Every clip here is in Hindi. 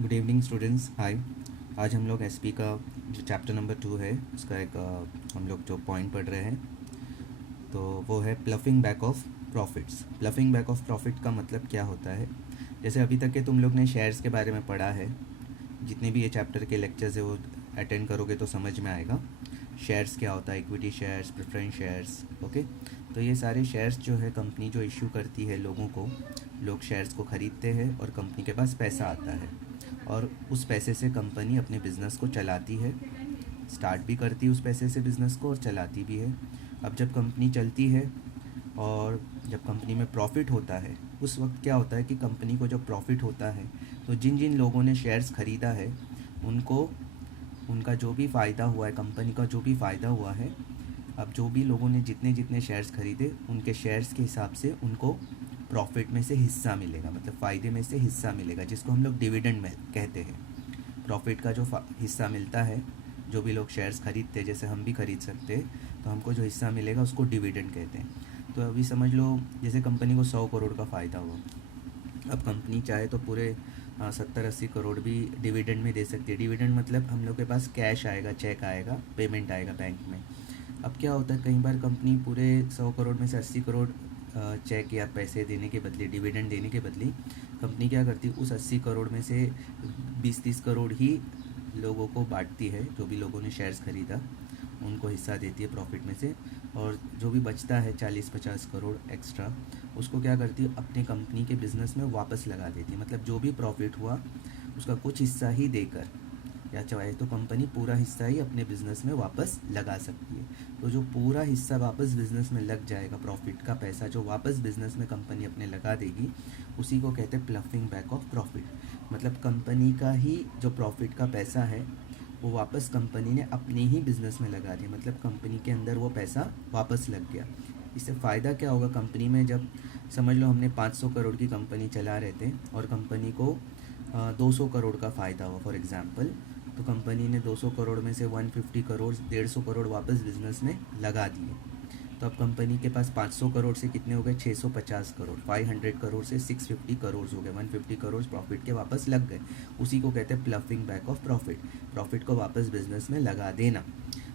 गुड इवनिंग स्टूडेंट्स, हाय। आज हम लोग एसपी का जो चैप्टर नंबर 2 है उसका एक हम लोग जो पॉइंट पढ़ रहे हैं तो वो है ploughing back of profits. Ploughing back of profit का मतलब क्या होता है? जैसे अभी तक के तुम लोग ने शेयर्स के बारे में पढ़ा है, जितने भी ये चैप्टर के लेक्चर्स है वो अटेंड करोगे तो समझ में आएगा शेयर्स क्या होता है, equity shares, preference shares. Okay, तो ये सारे शेयर्स जो है कंपनी जो इशू करती है लोगों को, लोग शेयर्स को ख़रीदते हैं और कंपनी के पास पैसा आता है और उस पैसे से कंपनी अपने बिज़नेस को चलाती है, स्टार्ट भी करती है उस पैसे से बिज़नेस को और चलाती भी है। अब जब कंपनी चलती है और जब कंपनी में प्रॉफिट होता है, उस वक्त क्या होता है कि कंपनी को जब प्रॉफिट होता है तो जिन जिन लोगों ने शेयर्स ख़रीदा है उनको उनका जो भी फ़ायदा हुआ है, कंपनी का जो भी फ़ायदा हुआ है, अब जो भी लोगों ने जितने जितने शेयर्स खरीदे उनके शेयर्स के हिसाब से उनको प्रॉफिट में से हिस्सा मिलेगा, मतलब फ़ायदे में से हिस्सा मिलेगा, जिसको हम लोग डिविडेंड में कहते हैं। प्रॉफिट का जो हिस्सा मिलता है, जो भी लोग शेयर्स खरीदते हैं, जैसे हम भी खरीद सकते हैं, तो हमको जो हिस्सा मिलेगा उसको डिविडेंड कहते हैं। तो अभी समझ लो जैसे कंपनी को 100 करोड़ का फ़ायदा हुआ, अब कंपनी चाहे तो पूरे 70-80 करोड़ भी डिविडेंड में दे सकती है। डिविडेंड मतलब हम लोग के पास कैश आएगा, चेक आएगा, पेमेंट आएगा बैंक में। अब क्या होता है, कई बार कंपनी पूरे 100 करोड़ में से 80 करोड़ चेक या पैसे देने के बदले, डिविडेंड देने के बदले कंपनी क्या करती है, उस 80 करोड़ में से 20-30 करोड़ ही लोगों को बांटती है, जो भी लोगों ने शेयर्स खरीदा उनको हिस्सा देती है प्रॉफिट में से, और जो भी बचता है 40-50 करोड़ एक्स्ट्रा, उसको क्या करती है, अपने कंपनी के बिज़नेस में वापस लगा देती है। मतलब जो भी प्रॉफिट हुआ उसका कुछ हिस्सा ही देकर, या चाहे तो कंपनी पूरा हिस्सा ही अपने बिज़नेस में वापस लगा सकती है। तो जो पूरा हिस्सा वापस बिज़नेस में लग जाएगा, प्रॉफिट का पैसा जो वापस बिज़नेस में कंपनी अपने लगा देगी, उसी को कहते हैं प्लफिंग बैक ऑफ प्रॉफिट। मतलब कंपनी का ही जो प्रॉफिट का पैसा है वो वापस कंपनी ने अपने ही बिज़नेस में लगा दिया, मतलब कंपनी के अंदर वो पैसा वापस लग गया। इससे फ़ायदा क्या होगा कंपनी में? जब समझ लो हमने 500 करोड़ की कंपनी चला रहे थे और कंपनी को 200 करोड़ का फ़ायदा हुआ फॉर एग्ज़ाम्पल, तो कंपनी ने 200 करोड़ में से 150 करोड़, 150 करोड़ वापस बिज़नेस में लगा दिए। तो अब कंपनी के पास 500 करोड़ से कितने हो गए, 650 करोड़, 500 करोड़ से 650 करोड़ हो गए, 150 करोड़ प्रॉफिट के वापस लग गए। उसी को कहते हैं ploughing back of profit, profit को वापस बिजनेस में लगा देना।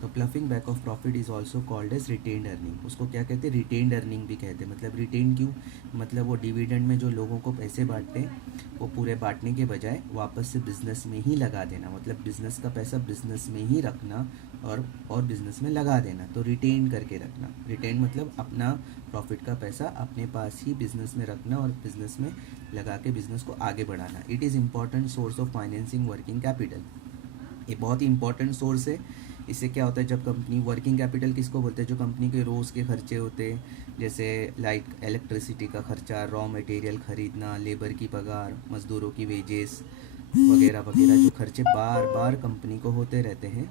तो ploughing back of profit is also called as retained earning. उसको क्या कहते हैं, रिटेन्ड अर्निंग भी कहते हैं। मतलब रिटेन क्यों, मतलब वो डिविडेंड में जो लोगों को पैसे बांटते हैं वो पूरे बांटने के बजाय वापस से बिज़नेस में ही लगा देना, मतलब बिज़नेस का पैसा बिज़नेस में ही रखना और बिज़नेस में लगा देना। तो रिटेन करके रखना, रिटेन मतलब अपना प्रॉफिट का पैसा अपने पास ही बिज़नेस में रखना और बिज़नेस में लगा के बिज़नेस को आगे बढ़ाना। It is important source of financing working capital. ये बहुत ही इंपॉर्टेंट सोर्स है। इससे क्या होता है, जब कंपनी, वर्किंग कैपिटल किसको बोलते हैं, जो कंपनी के रोज़ के खर्चे होते हैं, जैसे लाइक इलेक्ट्रिसिटी का खर्चा, रॉ मटेरियल खरीदना, लेबर की पगार, मज़दूरों की वेजेस वगैरह वगैरह, जो खर्चे बार बार कंपनी को होते रहते हैं,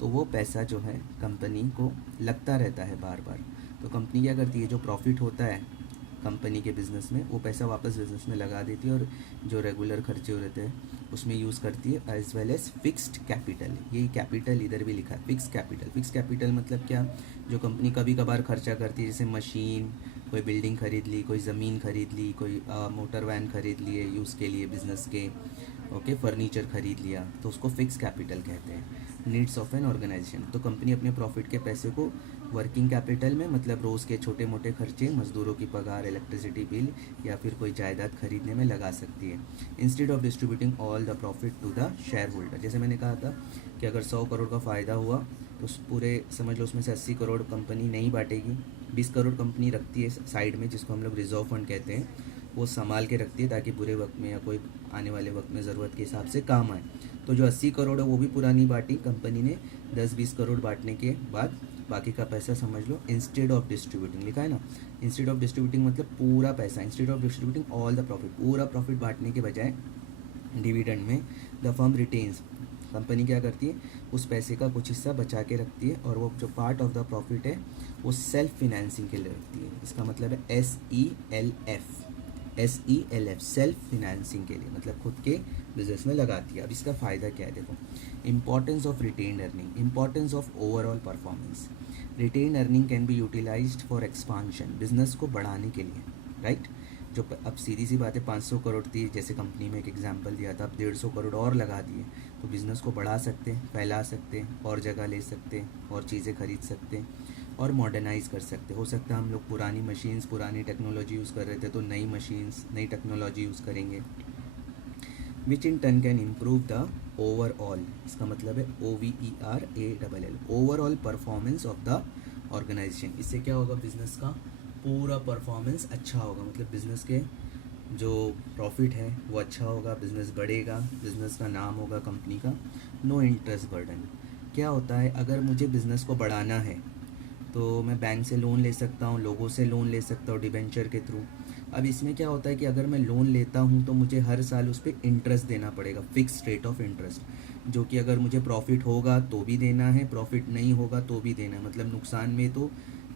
तो वो पैसा जो है कंपनी को लगता रहता है बार बार। तो कंपनी क्या करती है, जो प्रॉफिट होता है कंपनी के बिज़नेस में वो पैसा वापस बिज़नेस में लगा देती है और जो रेगुलर खर्चे रहते हैं उसमें यूज़ करती है, as well as fixed capital. यही कैपिटल इधर भी लिखा है, फिक्स कैपिटल। फिक्स कैपिटल मतलब क्या, जो कंपनी कभी कभार खर्चा करती है, जैसे मशीन, कोई बिल्डिंग खरीद ली, कोई ज़मीन खरीद ली, कोई मोटर वैन खरीद लिए यूज़ के लिए बिज़नेस के, ओके, फर्नीचर खरीद लिया, तो उसको फिक्स कैपिटल कहते हैं। नीड्स ऑफ एन ऑर्गेनाइजेशन, तो कंपनी अपने प्रॉफिट के पैसे को वर्किंग कैपिटल में, मतलब रोज़ के छोटे मोटे खर्चे, मज़दूरों की पगार, इलेक्ट्रिसिटी बिल या फिर कोई जायदाद खरीदने में लगा सकती है, instead of distributing all the profit to the share holder. जैसे मैंने कहा था कि अगर 100 करोड़ का फ़ायदा हुआ तो पूरे समझ लो उसमें से 80 करोड़ कंपनी नहीं बांटेगी, 20 करोड़ कंपनी रखती है साइड में, जिसको हम लोग रिजर्व फंड कहते हैं, वो संभाल के रखती है ताकि बुरे वक्त में या कोई आने वाले वक्त में ज़रूरत के हिसाब से काम आए। तो जो 80 करोड़ है वो भी पूरा नहीं बांटी कंपनी ने, 10-20 करोड़ बांटने के बाद बाकी का पैसा समझ लो इंस्टेड ऑफ डिस्ट्रीब्यूटिंग, लिखा है ना, इंस्टेड ऑफ डिस्ट्रीब्यूटिंग मतलब पूरा पैसा, instead of distributing all the profit, पूरा प्रॉफिट बांटने के बजाय डिविडेंड में द फर्म रिटेन्स, कंपनी क्या करती है, उस पैसे का कुछ हिस्सा बचा के रखती है और वो जो पार्ट ऑफ द प्रॉफिट है वो सेल्फ फिनेंसिंग के लिए रखती है। इसका मतलब है SELF, सेल्फ फिनेंसिंग के लिए, मतलब खुद के बिजनेस में लगाती है। अब इसका फ़ायदा क्या है, देखो, importance of retained earning, importance of overall performance. Retained earning can be utilised for expansion, business को बढ़ाने के लिए, राइट। जो अब सीधी सी बात है 500 करोड़ थी जैसे कंपनी में एक एग्जांपल दिया था, अब 150 करोड़ और लगा दिए तो बिज़नेस को बढ़ा सकते हैं, फैला सकते हैं, और जगह ले सकते हैं, और चीज़ें खरीद सकते हैं, और मॉडर्नाइज कर सकते। हो सकता है हम लोग पुरानी मशीन्स पुरानी टेक्नोलॉजी यूज़ कर रहे थे तो नई मशीन्स नई टेक्नोलॉजी यूज़ करेंगे, which in turn can improve the overall, इसका मतलब है OVERALL, overall performance of the organisation. इससे क्या होगा, बिजनेस का पूरा परफॉर्मेंस अच्छा होगा, मतलब बिजनेस के जो प्रॉफिट है वो अच्छा होगा, बिजनेस बढ़ेगा, बिजनेस का नाम होगा कंपनी का। नो इंटरेस्ट बर्डन, क्या होता है अगर मुझे बिजनेस को बढ़ाना है तो मैं बैंक से लोन ले सकता हूँ, लोगों से लोन ले सकता हूँ डिबेंचर के थ्रू। अब इसमें क्या होता है कि अगर मैं लोन लेता हूँ तो मुझे हर साल उस पर इंटरेस्ट देना पड़ेगा, फिक्स रेट ऑफ इंटरेस्ट, जो कि अगर मुझे प्रॉफिट होगा तो भी देना है, प्रॉफिट नहीं होगा तो भी देना है, मतलब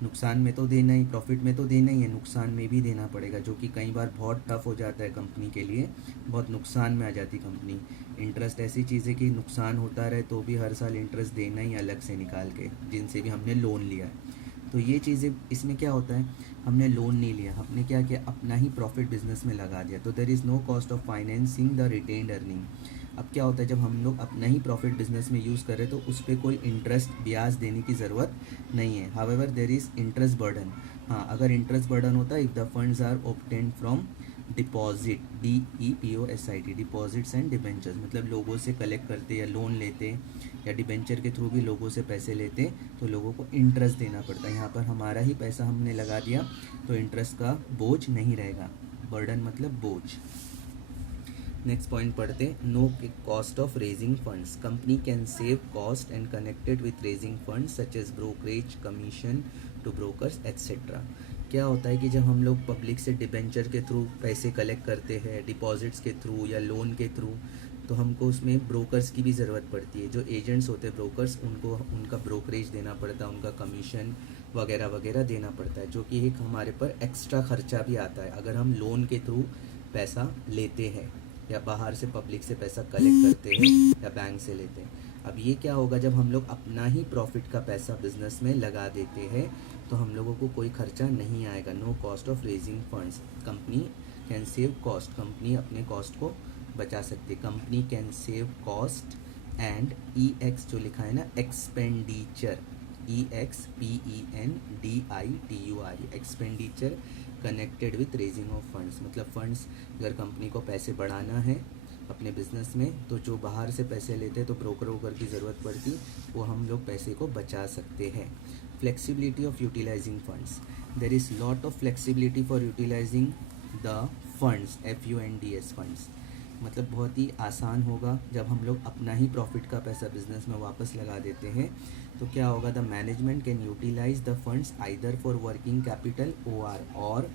नुकसान में तो देना ही, प्रॉफिट में तो देना ही है, नुकसान में भी देना पड़ेगा, जो कि कई बार बहुत टफ हो जाता है कंपनी के लिए, बहुत नुकसान में आ जाती कंपनी। इंटरेस्ट ऐसी चीज़ है कि नुकसान होता रहे तो भी हर साल इंटरेस्ट देना ही अलग से निकाल के, जिनसे भी हमने लोन लिया है। तो ये चीज़ें इसमें क्या होता है, हमने लोन नहीं लिया, हमने क्या किया, अपना ही प्रॉफिट बिजनेस में लगा दिया, तो there is no cost of financing the retained earning. अब क्या होता है, जब हम लोग अपना ही प्रॉफिट बिजनेस में यूज़ करें तो उस पर कोई इंटरेस्ट ब्याज देने की ज़रूरत नहीं है। However there is interest burden, हाँ अगर इंटरेस्ट बर्डन होता है if the funds are obtained from deposit, DEPOSIT, deposits and debentures, मतलब लोगों से कलेक्ट करते या लोन लेते या डिबेंचर के थ्रू भी लोगों से पैसे लेते तो लोगों को इंटरेस्ट देना पड़ता है। यहाँ पर हमारा ही पैसा हमने लगा दिया तो इंटरेस्ट का बोझ नहीं रहेगा, बर्डन मतलब बोझ। नेक्स्ट पॉइंट पढ़ते, no cost of raising funds, company can save cost and connected with raising funds such as brokerage, commission to brokers etcetera. क्या होता है कि जब हम लोग पब्लिक से डिबेंचर के थ्रू पैसे कलेक्ट करते हैं, डिपॉजिट्स के थ्रू या लोन के थ्रू, तो हमको उसमें ब्रोकर्स की भी ज़रूरत पड़ती है। जो एजेंट्स होते हैं ब्रोकर्स, उनको उनका ब्रोकरेज देना पड़ता है, उनका कमीशन वगैरह वगैरह देना पड़ता है, जो कि एक हमारे पर एक्स्ट्रा खर्चा भी आता है अगर हम लोन के थ्रू पैसा लेते हैं या बाहर से पब्लिक से पैसा कलेक्ट करते हैं या बैंक से लेते हैं। अब ये क्या होगा, जब हम लोग अपना ही प्रॉफिट का पैसा बिजनेस में लगा देते हैं तो हम लोगों को कोई खर्चा नहीं आएगा। No cost of raising funds, company can save cost, company अपने कॉस्ट को बचा सकती है। Company can save cost and EX जो लिखा है ना, expenditure, EXPENDITUR, expenditure connected with raising of funds, मतलब फंड्स अगर कंपनी को पैसे बढ़ाना है अपने बिजनेस में तो जो बाहर से पैसे लेते हैं तो ब्रोकर वोकर की ज़रूरत पड़ती, वो हम लोग पैसे को बचा सकते हैं। Flexibility of utilising funds, there is lot of flexibility for utilising the funds, FUNDS funds, मतलब बहुत ही आसान होगा जब हम लोग अपना ही प्रॉफिट का पैसा बिजनेस में वापस लगा देते हैं। तो क्या होगा, the management can utilise the funds either for working capital OR और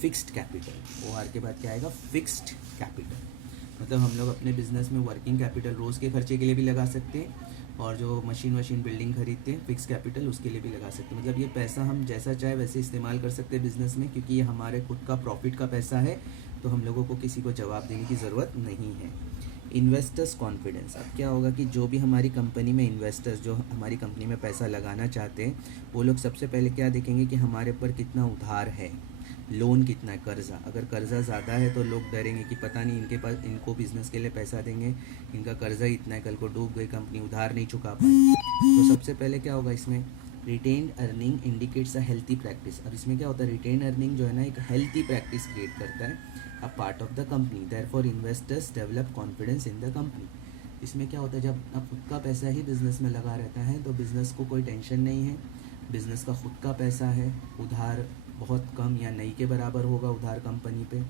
फिक्स्ड कैपिटल। OR के बाद क्या आएगा, फिक्स्ड कैपिटल, मतलब हम लोग अपने बिजनेस में वर्किंग कैपिटल रोज़ के खर्चे के लिए भी लगा सकते हैं और जो मशीन बिल्डिंग खरीदते हैं फिक्स कैपिटल उसके लिए भी लगा सकते हैं। मतलब ये पैसा हम जैसा चाहे वैसे इस्तेमाल कर सकते हैं बिजनेस में, क्योंकि ये हमारे खुद का प्रॉफिट का पैसा है तो हम लोगों को किसी को जवाब देने की ज़रूरत नहीं है। इन्वेस्टर्स कॉन्फिडेंस, अब क्या होगा कि जो भी हमारी कंपनी में इन्वेस्टर्स जो हमारी कंपनी में पैसा लगाना चाहते हैं वो लोग सबसे पहले क्या देखेंगे कि हमारे ऊपर कितना उधार है, लोन कितना है, कर्ज़ा, अगर कर्ज़ा ज़्यादा है तो लोग डरेंगे कि पता नहीं इनके पास, इनको बिज़नेस के लिए पैसा देंगे, इनका कर्ज़ा ही इतना है, कल को डूब गई कंपनी, उधार नहीं चुका पाए। तो सबसे पहले क्या होगा इसमें, retained earning indicates a healthy practice. अब इसमें क्या होता है, रिटेन अर्निंग जो है ना एक हेल्थी प्रैक्टिस क्रिएट करता है, a part of the company, therefore investors develop confidence in the company. इसमें क्या होता है, जब आप खुद का पैसा ही बिज़नेस में लगा रहता है तो बिज़नेस को कोई टेंशन नहीं है, बिज़नेस का खुद का पैसा है, उधार बहुत कम या नहीं के बराबर होगा उधार कंपनी पे,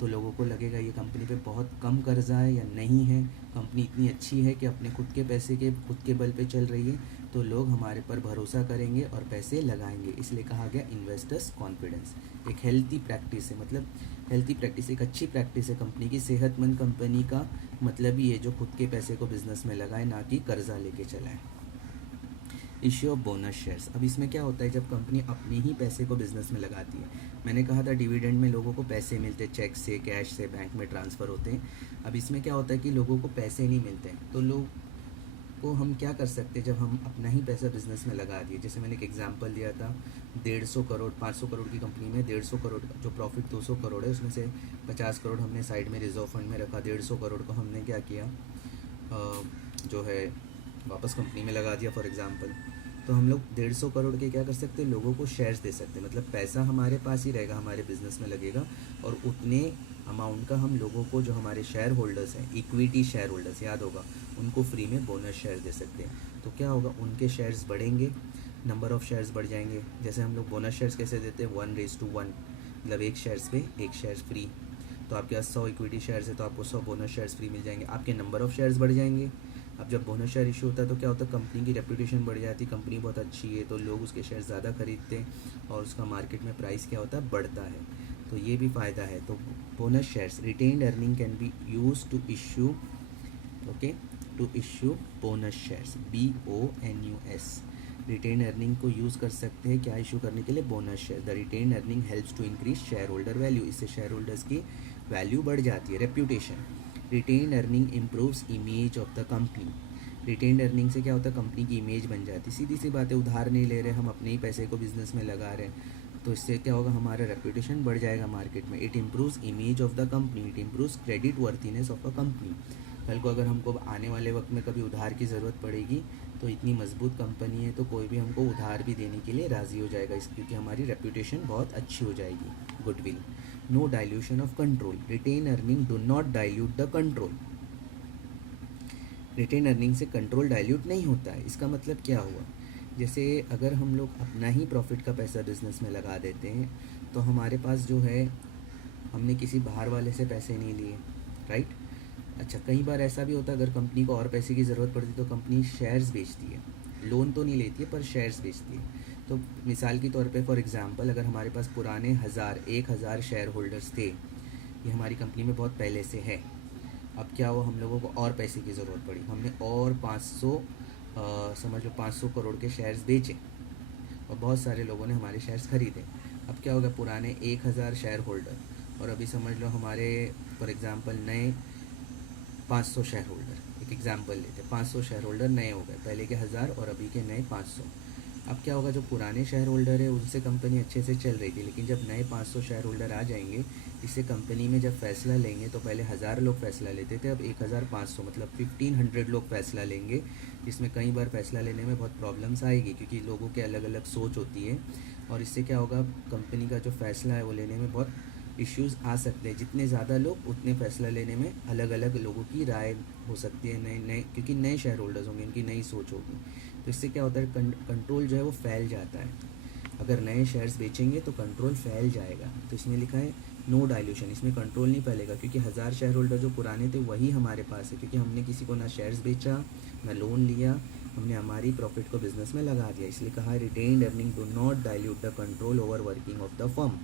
तो लोगों को लगेगा ये कंपनी पे बहुत कम कर्जा है या नहीं है, कंपनी इतनी अच्छी है कि अपने खुद के पैसे के खुद के बल पे चल रही है, तो लोग हमारे पर भरोसा करेंगे और पैसे लगाएंगे। इसलिए कहा गया इन्वेस्टर्स कॉन्फिडेंस एक हेल्थी प्रैक्टिस है, मतलब हेल्थी प्रैक्टिस एक अच्छी प्रैक्टिस है कंपनी की। सेहतमंद कंपनी का मतलब ही है जो खुद के पैसे को बिजनेस में लगाए, ना कि कर्जा लेके चलाए। इश्यू ऑफ बोनस शेयर्स, अब इसमें क्या होता है, जब कंपनी अपने ही पैसे को बिजनेस में लगाती है, मैंने कहा था डिविडेंड में लोगों को पैसे मिलते, चेक से, कैश से, बैंक में ट्रांसफ़र होते हैं। अब इसमें क्या होता है कि लोगों को पैसे नहीं मिलते, तो लोग को हम क्या कर सकते हैं जब हम अपना ही पैसा बिजनेस में लगा दिए। जैसे मैंने एक एग्जांपल दिया था, 150 करोड़ 500 करोड़ की कंपनी में 150 करोड़ जो प्रॉफिट 200 करोड़ है, उसमें से 50 करोड़ हमने साइड में रिजर्व फंड में रखा, 150 करोड़ को हमने क्या किया, जो है वापस कंपनी में लगा दिया फॉर एग्जांपल। तो हम लोग 150 करोड़ के क्या कर सकते हैं, लोगों को शेयर्स दे सकते हैं। मतलब पैसा हमारे पास ही रहेगा, हमारे बिजनेस में लगेगा, और उतने अमाउंट का हम लोगों को, जो हमारे शेयर होल्डर्स हैं, इक्विटी शेयर होल्डर्स याद होगा, उनको फ्री में बोनस शेयर दे सकते हैं। तो क्या होगा, उनके शेयर्स बढ़ेंगे, नंबर ऑफ़ शेयर्स बढ़ जाएंगे। जैसे हम लोग बोनस शेयर्स कैसे देते हैं, 1:1, मतलब एक शेयर्स पे एक शेयर्स फ्री। तो आपके पास 100 इक्विटी शेयर्स है तो आपको 100 बोनस शेयर्स फ्री मिल जाएंगे, आपके नंबर ऑफ़ शेयर्स बढ़ जाएंगे। अब जब बोनस शेयर इशू होता है तो क्या होता है, कंपनी की रेपुटेशन बढ़ जाती है, कंपनी बहुत अच्छी है तो लोग उसके शेयर ज़्यादा खरीदते हैं और उसका मार्केट में प्राइस क्या होता है, बढ़ता है। तो ये भी फ़ायदा है। तो bonus shares, retained earning can be use to issue, okay, to issue bonus shares, BONUS। Retain earning को यूज़ कर सकते हैं क्या इशू करने के लिए, bonus share. The retain earning helps to increase share holder value, इससे शेयर होल्डर्स की वैल्यू बढ़ जाती है, reputation. Retain earning improves image of the company, retain earning से क्या होता है, कंपनी की इमेज बन जाती है। सीधी सी बात है, उधार नहीं ले रहे, हम अपने ही पैसे को बिजनेस में लगा रहे हैं, तो इससे क्या होगा, हमारा रेप्यूटेशन बढ़ जाएगा मार्केट में। It improves image of the company, it improves credit worthiness of a company. कल को अगर हमको आने वाले वक्त में कभी उधार की ज़रूरत पड़ेगी तो इतनी मजबूत कंपनी है तो कोई भी हमको उधार भी देने के लिए राज़ी हो जाएगा, इस क्योंकि हमारी रेप्यूटेशन बहुत अच्छी हो जाएगी, goodwill. No dilution of control, retain earning do not dilute the control. Retain earning से कंट्रोल डाइल्यूट नहीं होता है। इसका मतलब क्या हुआ, जैसे अगर हम लोग अपना ही प्रॉफिट का पैसा बिजनेस में लगा देते हैं तो हमारे पास जो है, हमने किसी बाहर वाले से पैसे नहीं लिए, राइट। अच्छा, कई बार ऐसा भी होता है, अगर कंपनी को और पैसे की ज़रूरत पड़ती तो कंपनी शेयर्स बेचती है, लोन तो नहीं लेती है पर शेयर्स बेचती है। तो मिसाल के तौर पे फॉर एग्जांपल, अगर हमारे पास पुराने 1,000 शेयर होल्डर्स थे, ये हमारी कंपनी में बहुत पहले से है, अब क्या हुआ, हम लोगों को और पैसे की ज़रूरत पड़ी, हमने और 500 समझ लो 500 करोड़ के शेयर्स बेचे और बहुत सारे लोगों ने हमारे शेयर्स खरीदे। अब क्या होगा, पुराने 1,000 शेयर होल्डर और अभी समझ लो हमारे फॉर एग्ज़ाम्पल नए 500 शेयर होल्डर, एक एग्जांपल लेते हैं, 500 शेयर होल्डर नए हो गए, पहले के 1000 और अभी के नए 500। अब क्या होगा, जो पुराने शेयर होल्डर है उनसे कंपनी अच्छे से चल रही थी, लेकिन जब नए 500 शेयर होल्डर आ जाएंगे, इससे कंपनी में जब फैसला लेंगे तो पहले 1000 लोग फैसला लेते थे, अब 1500 मतलब 1500 लोग फैसला लेंगे, जिसमें कई बार फैसला लेने में बहुत प्रॉब्लम्स आएगी क्योंकि लोगों के अलग अलग सोच होती है। और इससे क्या होगा, कंपनी का जो फैसला है वो लेने में बहुत इश्यूज़ आ सकते हैं। जितने ज़्यादा लोग उतने फैसला लेने में अलग अलग लोगों की राय हो सकती है, नए नए, क्योंकि नए शेयर होल्डर्स होंगे, उनकी नई सोच होगी। तो इससे क्या होता है, कंट्रोल जो है वो फैल जाता है। अगर नए शेयर्स बेचेंगे तो कंट्रोल फैल जाएगा। तो इसमें लिखा है नो डाइल्यूशन, इसमें कंट्रोल नहीं फैलेगा क्योंकि 1000 शेयर होल्डर जो पुराने थे वही हमारे पास है, क्योंकि हमने किसी को ना शेयर्स बेचा ना लोन लिया, हमने हमारी प्रॉफिट को बिजनेस में लगा दिया। इसलिए कहा है retained earning do not dilute the control over working of the firm,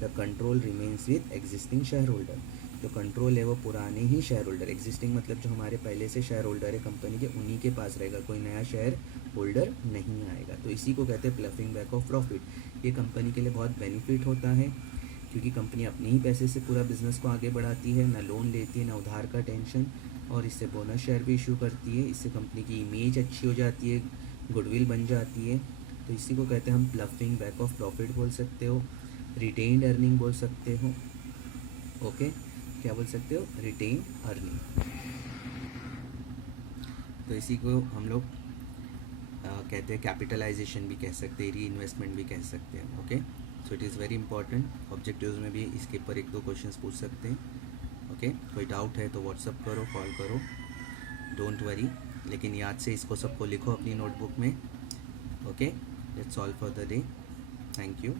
the control remains with existing share holder. जो कंट्रोल है वो पुराने ही शेयर होल्डर, एग्जिस्टिंग मतलब जो हमारे पहले से शेयर होल्डर है कंपनी के, उन्हीं के पास रहेगा, कोई नया शेयर होल्डर नहीं आएगा। तो इसी को कहते हैं प्लफिंग बैक ऑफ प्रॉफिट। ये कंपनी के लिए बहुत बेनिफिट होता है क्योंकि कंपनी अपने ही पैसे से पूरा बिजनेस को आगे बढ़ाती है, ना लोन लेती है ना उधार का टेंशन, और इससे बोनस शेयर भी इशू करती है। इससे कंपनी की इमेज अच्छी हो जाती है, गुडविल बन जाती है। तो इसी को कहते हैं हम प्लफिंग बैक ऑफ प्रॉफिट बोल सकते हो, रिटेन्ड अर्निंग बोल सकते हो, ओके, क्या बोल सकते हो, रिटेन्ड अर्निंग। तो इसी को हम लोग कहते हैं कैपिटलाइजेशन भी कह सकते हैं, री इन्वेस्टमेंट भी कह सकते हैं, okay. So it is very important, objectives में भी इसके ऊपर 1-2 क्वेश्चंस पूछ सकते हैं, ओके। कोई डाउट है तो व्हाट्सअप करो, कॉल करो, डोंट वरी, लेकिन याद से इसको सबको लिखो अपनी नोटबुक में, okay. That's all for the day, thank you.